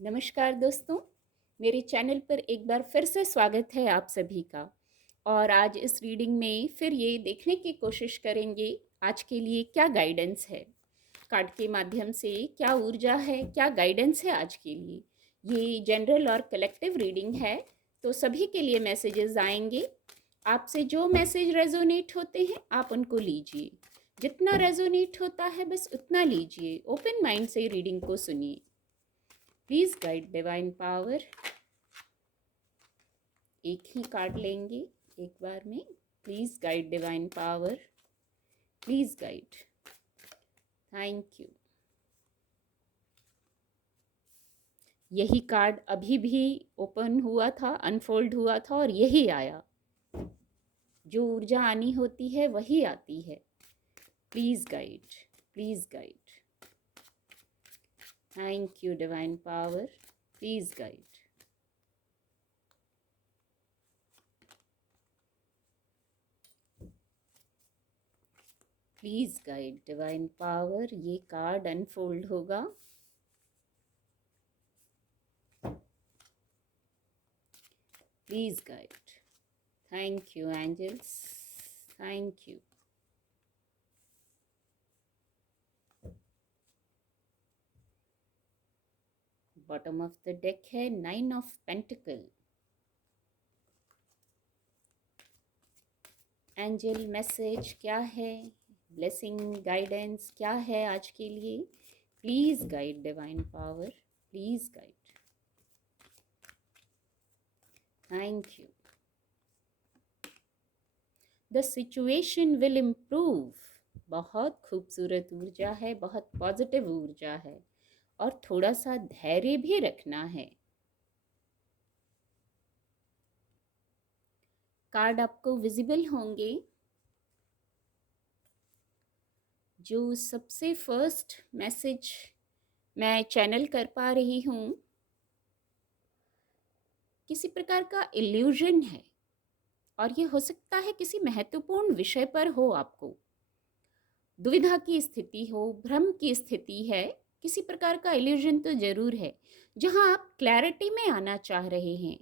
नमस्कार दोस्तों, मेरे चैनल पर एक बार फिर से स्वागत है आप सभी का। और आज इस रीडिंग में फिर ये देखने की कोशिश करेंगे आज के लिए क्या गाइडेंस है, कार्ड के माध्यम से क्या ऊर्जा है, क्या गाइडेंस है आज के लिए। ये जनरल और कलेक्टिव रीडिंग है, तो सभी के लिए मैसेजेस आएंगे। आपसे जो मैसेज रेजोनेट होते हैं आप उनको लीजिए, जितना रेजोनेट होता है बस उतना लीजिए। ओपन माइंड से रीडिंग को सुनिए। Please guide divine power. एक ही कार्ड लेंगे एक बार में। Please guide divine power, please guide. Thank you. यही कार्ड अभी भी ओपन हुआ था, अनफोल्ड हुआ था और यही आया। जो ऊर्जा आनी होती है वही आती है। Please guide, please guide. Thank you divine power, please guide. Please guide divine power. ये कार्ड अनफोल्ड होगा। Please guide. Thank you angels, thank you. Bottom of the deck है 9 ऑफ पेंटिकल। एंजल मैसेज क्या है, blessing guidance क्या है आज के लिए। Please guide divine power, please guide. Thank you. The situation will improve. बहुत खूबसूरत ऊर्जा है, बहुत पॉजिटिव ऊर्जा है और थोड़ा सा धैर्य भी रखना है। कार्ड आपको विजिबल होंगे। जो सबसे फर्स्ट मैसेज मैं चैनल कर पा रही हूँ, किसी प्रकार का इल्यूजन है और ये हो सकता है किसी महत्वपूर्ण विषय पर हो, आपको दुविधा की स्थिति हो, भ्रम की स्थिति है। किसी प्रकार का इल्यूजन तो जरूर है जहां आप क्लैरिटी में आना चाह रहे हैं।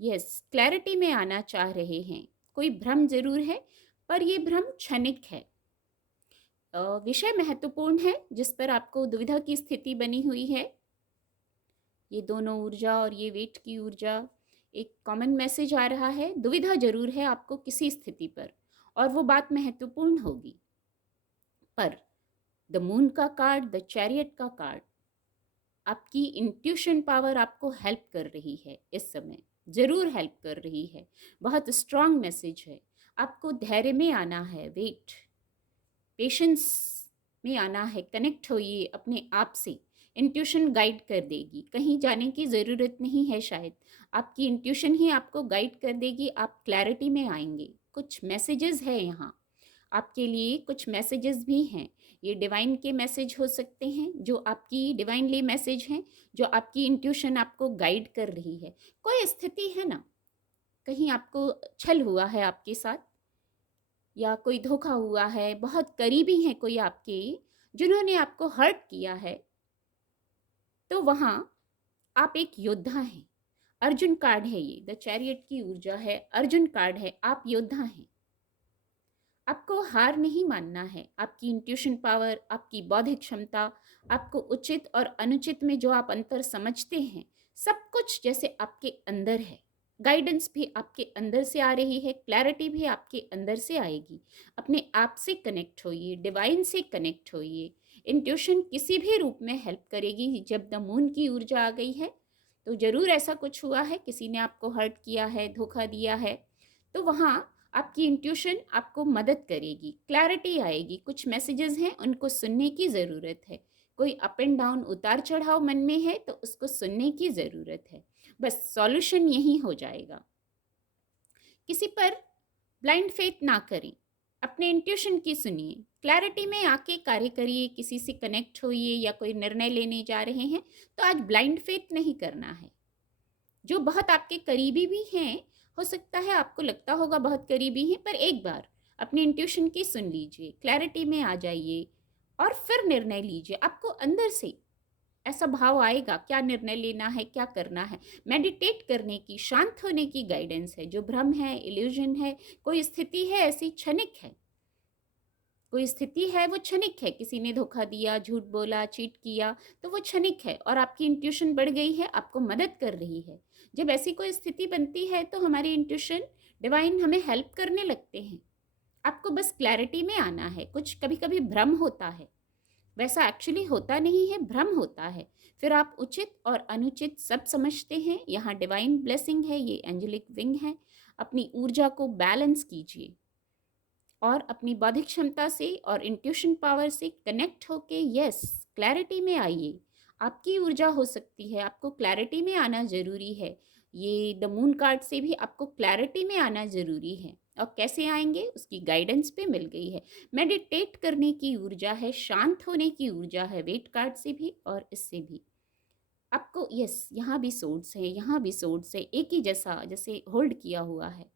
यस, क्लैरिटी में आना चाह रहे हैं। कोई भ्रम जरूर है पर यह भ्रम क्षणिक है। विषय महत्वपूर्ण है जिस पर आपको दुविधा की स्थिति बनी हुई है। ये दोनों ऊर्जा और ये वेट की ऊर्जा, एक कॉमन मैसेज आ रहा है। दुविधा जरूर है आपको किसी स्थिति पर और वो बात महत्वपूर्ण होगी। पर द मून का कार्ड, द चैरियट का कार्ड, आपकी इंट्यूशन पावर आपको हेल्प कर रही है इस समय, जरूर हेल्प कर रही है। बहुत स्ट्रांग मैसेज है। आपको धैर्य में आना है, वेट, पेशेंस में आना है। कनेक्ट होइए अपने आप से। इंट्यूशन गाइड कर देगी, कहीं जाने की ज़रूरत नहीं है। शायद आपकी इंट्यूशन ही आपको गाइड कर देगी। आप क्लैरिटी में आएंगे। कुछ मैसेजेस है यहाँ आपके लिए, कुछ मैसेजेस भी हैं। ये डिवाइन के मैसेज हो सकते हैं, जो आपकी डिवाइनली मैसेज हैं, जो आपकी इंट्यूशन आपको गाइड कर रही है। कोई स्थिति है ना, कहीं आपको छल हुआ है आपके साथ या कोई धोखा हुआ है, बहुत करीबी हैं कोई आपके जिन्होंने आपको हर्ट किया है, तो वहाँ आप एक योद्धा हैं। अर्जुन कार्ड है ये, द चैरियट की ऊर्जा है, अर्जुन कार्ड है। आप योद्धा हैं। आपको हार नहीं मानना है। आपकी इंट्यूशन पावर, आपकी बौद्धिक क्षमता, आपको उचित और अनुचित में जो आप अंतर समझते हैं, सब कुछ जैसे आपके अंदर है। गाइडेंस भी आपके अंदर से आ रही है, क्लैरिटी भी आपके अंदर से आएगी। अपने आप से कनेक्ट होइए, डिवाइन से कनेक्ट होइए। इंट्यूशन किसी भी रूप में हेल्प करेगी। जब द मून की ऊर्जा आ गई है तो जरूर ऐसा कुछ हुआ है, किसी ने आपको हर्ट किया है, धोखा दिया है, तो वहाँ आपकी इंट्यूशन आपको मदद करेगी, क्लैरिटी आएगी। कुछ मैसेजेस हैं उनको सुनने की ज़रूरत है। कोई अप एंड डाउन, उतार चढ़ाव मन में है तो उसको सुनने की ज़रूरत है। बस सॉल्यूशन यही हो जाएगा। किसी पर ब्लाइंड फेथ ना करें, अपने इंट्यूशन की सुनिए, क्लैरिटी में आके कार्य करिए। किसी से कनेक्ट होइए या कोई निर्णय लेने जा रहे हैं तो आज ब्लाइंड फेथ नहीं करना है। जो बहुत आपके करीबी भी हैं, हो सकता है आपको लगता होगा बहुत करीबी हैं, पर एक बार अपने इंट्यूशन की सुन लीजिए, क्लैरिटी में आ जाइए और फिर निर्णय लीजिए। आपको अंदर से ऐसा भाव आएगा, क्या निर्णय लेना है, क्या करना है। मेडिटेट करने की, शांत होने की गाइडेंस है। जो भ्रम है, इल्यूजन है, कोई स्थिति है ऐसी क्षणिक है, कोई स्थिति है वो क्षणिक है। किसी ने धोखा दिया, झूठ बोला, चीट किया, तो वो क्षणिक है और आपकी इंट्यूशन बढ़ गई है, आपको मदद कर रही है। जब ऐसी कोई स्थिति बनती है तो हमारी इंट्यूशन, डिवाइन हमें हेल्प करने लगते हैं। आपको बस क्लैरिटी में आना है। कुछ कभी कभी भ्रम होता है, वैसा एक्चुअली होता नहीं है, भ्रम होता है। फिर आप उचित और अनुचित सब समझते हैं। यहाँ डिवाइन ब्लेसिंग है, ये एंजेलिक विंग है। अपनी ऊर्जा को बैलेंस कीजिए और अपनी बौद्धिक क्षमता से और इंट्यूशन पावर से कनेक्ट होके यस क्लैरिटी में आइए। आपकी ऊर्जा हो सकती है, आपको क्लैरिटी में आना ज़रूरी है। ये द मून कार्ड से भी आपको क्लैरिटी में आना ज़रूरी है। और कैसे आएंगे, उसकी गाइडेंस पे मिल गई है। मेडिटेट करने की ऊर्जा है, शांत होने की ऊर्जा है, वेट कार्ड से भी और इससे भी। आपको यस, यहाँ भी सोर्ड्स है, यहाँ भी सोर्ड्स है, एक ही जैसा जैसे होल्ड किया हुआ है।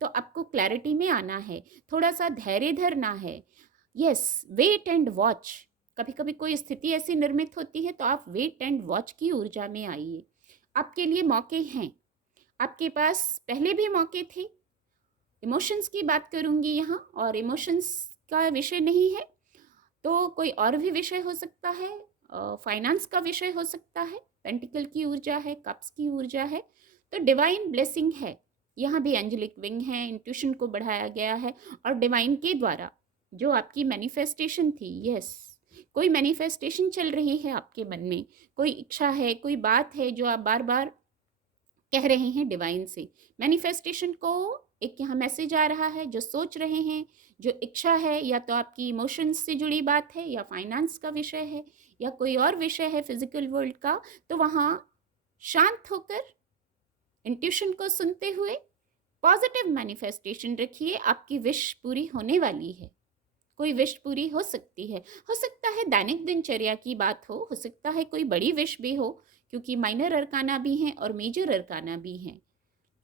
तो आपको क्लैरिटी में आना है, थोड़ा सा धैर्य धरना है। Yes, wait and watch. कभी कभी कोई स्थिति ऐसी निर्मित होती है तो आप वेट एंड वॉच की ऊर्जा में आइए। आपके लिए मौके हैं, आपके पास पहले भी मौके थे। इमोशंस की बात करूंगी यहाँ, और इमोशंस का विषय नहीं है तो कोई और भी विषय हो सकता है। फाइनेंस का विषय हो सकता है। पेंटिकल की ऊर्जा है, कप्स की ऊर्जा है। तो डिवाइन ब्लेसिंग है। यहाँ भी एंजेलिक विंग है, इंट्यूशन को बढ़ाया गया है और डिवाइन के द्वारा जो आपकी मैनिफेस्टेशन थी, यस, कोई मैनिफेस्टेशन चल रही है आपके मन में, कोई इच्छा है, कोई बात है जो आप बार बार कह रहे हैं डिवाइन से। मैनिफेस्टेशन को एक यहाँ मैसेज आ रहा है, जो सोच रहे हैं, जो इच्छा है, या तो आपकी इमोशंस से जुड़ी बात है, या फाइनेंस का विषय है, या कोई और विषय है फिजिकल वर्ल्ड का, तो वहाँ शांत होकर इंट्यूशन को सुनते हुए पॉजिटिव मैनिफेस्टेशन रखिए। आपकी विश पूरी होने वाली है। कोई विश पूरी हो सकती है, हो सकता है दैनिक दिनचर्या की बात हो सकता है कोई बड़ी विश भी हो, क्योंकि माइनर अरकाना भी हैं और मेजर अरकाना भी हैं।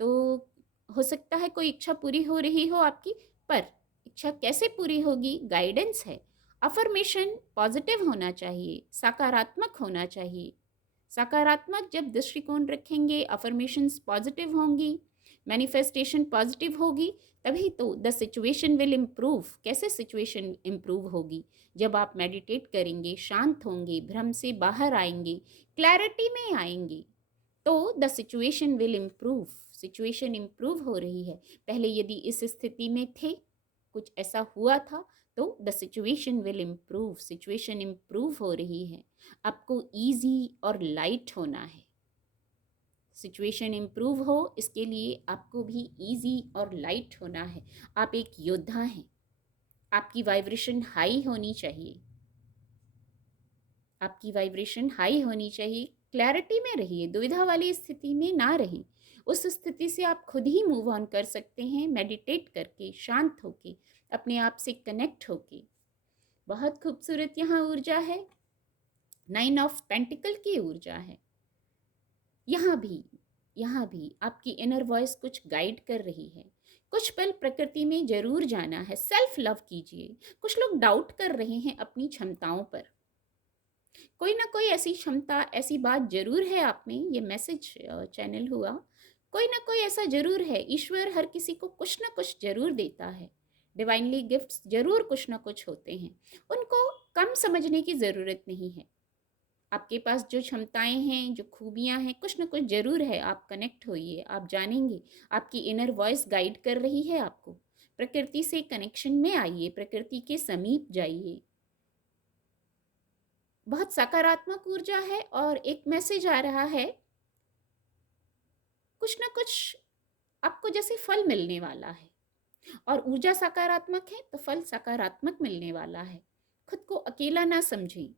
तो हो सकता है कोई इच्छा पूरी हो रही हो आपकी, पर इच्छा कैसे पूरी होगी, गाइडेंस है। अफर्मेशन पॉजिटिव होना चाहिए, सकारात्मक होना चाहिए। सकारात्मक जब दृष्टिकोण रखेंगे, अफर्मेशंस पॉजिटिव होंगी, मैनिफेस्टेशन पॉजिटिव होगी, तभी तो द सिचुएशन विल इम्प्रूव। कैसे सिचुएशन इम्प्रूव होगी, जब आप मेडिटेट करेंगे, शांत होंगे, भ्रम से बाहर आएंगे, क्लैरिटी में आएंगे, तो the situation will improve. Situation improve हो रही है। पहले यदि इस स्थिति में थे, कुछ ऐसा हुआ था, तो the situation will improve. Situation improve हो रही है। आपको ईजी और लाइट होना है। सिचुएशन इम्प्रूव हो, इसके लिए आपको भी ईजी और लाइट होना है। आप एक योद्धा हैं। आपकी वाइब्रेशन हाई होनी चाहिए। आपकी वाइब्रेशन हाई होनी चाहिए। क्लैरिटी में रहिए, दुविधा वाली स्थिति में ना रहें। उस स्थिति से आप खुद ही मूव ऑन कर सकते हैं, मेडिटेट करके, शांत होके, अपने आप से कनेक्ट होके। बहुत खूबसूरत यहाँ ऊर्जा है, 9 ऑफ पेंटिकल की ऊर्जा है। यहाँ भी आपकी इनर वॉइस कुछ गाइड कर रही है। कुछ पल प्रकृति में जरूर जाना है, सेल्फ लव कीजिए। कुछ लोग डाउट कर रहे हैं अपनी क्षमताओं पर। कोई ना कोई ऐसी क्षमता, ऐसी बात जरूर है आप में। ये मैसेज चैनल हुआ, कोई ना कोई ऐसा जरूर है। ईश्वर हर किसी को कुछ ना कुछ जरूर देता है। डिवाइनली गिफ्ट्स जरूर कुछ ना कुछ होते हैं, उनको कम समझने की ज़रूरत नहीं है। आपके पास जो क्षमताएं हैं, जो खूबियां हैं, कुछ ना कुछ जरूर है। आप कनेक्ट होइए, आप जानेंगे। आपकी इनर वॉइस गाइड कर रही है आपको। प्रकृति से कनेक्शन में आइए, प्रकृति के समीप जाइए। बहुत सकारात्मक ऊर्जा है और एक मैसेज आ रहा है, कुछ ना कुछ आपको जैसे फल मिलने वाला है। और ऊर्जा सकारात्मक है तो फल सकारात्मक मिलने वाला है। खुद को अकेला ना समझें।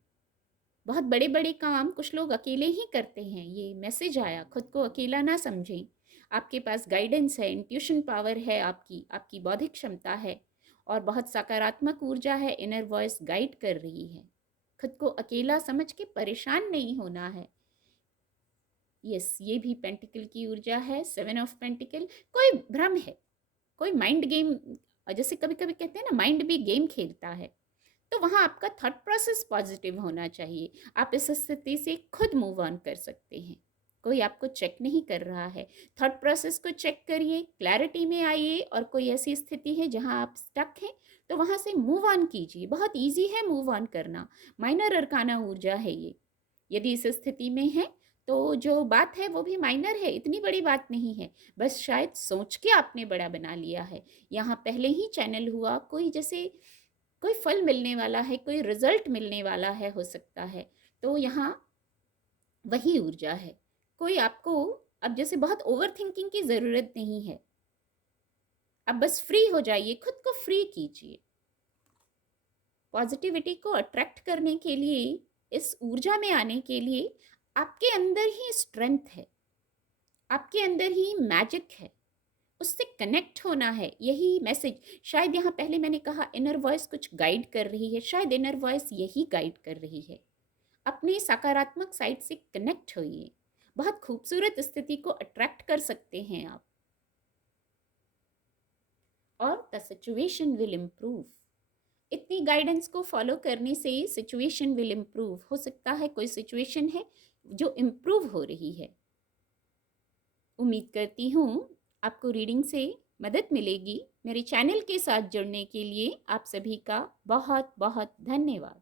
बहुत बड़े बड़े काम कुछ लोग अकेले ही करते हैं। ये मैसेज आया, खुद को अकेला ना समझें। आपके पास गाइडेंस है, इंट्यूशन पावर है, आपकी बौद्धिक क्षमता है और बहुत सकारात्मक ऊर्जा है। इनर वॉइस गाइड कर रही है। खुद को अकेला समझ के परेशान नहीं होना है। यस, ये भी पेंटिकल की ऊर्जा है, 7 ऑफ पेंटिकल। कोई भ्रम है, कोई माइंड गेम, जैसे कभी कभी कहते हैं ना, माइंड भी गेम खेलता है। तो वहाँ आपका थॉट प्रोसेस पॉजिटिव होना चाहिए। आप इस स्थिति से खुद मूव ऑन कर सकते हैं, कोई आपको चेक नहीं कर रहा है। थॉट प्रोसेस को चेक करिए, क्लैरिटी में आइए, और कोई ऐसी स्थिति है जहाँ आप स्टक हैं तो वहाँ से मूव ऑन कीजिए। बहुत ईजी है मूव ऑन करना, माइनर अरकाना ऊर्जा है ये। यदि इस स्थिति में है तो जो बात है वो भी माइनर है, इतनी बड़ी बात नहीं है, बस शायद सोच के आपने बड़ा बना लिया है। यहाँ पहले ही चैनल हुआ, कोई जैसे कोई फल मिलने वाला है, कोई रिजल्ट मिलने वाला है, हो सकता है, तो यहाँ वही ऊर्जा है। कोई आपको अब जैसे बहुत ओवर थिंकिंग की ज़रूरत नहीं है, अब बस फ्री हो जाइए, खुद को फ्री कीजिए। पॉजिटिविटी को अट्रैक्ट करने के लिए, इस ऊर्जा में आने के लिए आपके अंदर ही स्ट्रेंथ है, आपके अंदर ही मैजिक है, उससे कनेक्ट होना है, यही मैसेज। शायद यहाँ पहले मैंने कहा इनर वॉइस कुछ गाइड कर रही है, शायद इनर वॉइस यही गाइड कर रही है। अपने सकारात्मक साइड से कनेक्ट होइए, बहुत खूबसूरत स्थिति को अट्रैक्ट कर सकते हैं आप, और द सिचुएशन विल इम्प्रूव। इतनी गाइडेंस को फॉलो करने से सिचुएशन विल इम्प्रूव। हो सकता है कोई सिचुएशन है जो इम्प्रूव हो रही है। उम्मीद करती हूँ आपको रीडिंग से मदद मिलेगी। मेरे चैनल के साथ जुड़ने के लिए आप सभी का बहुत बहुत धन्यवाद।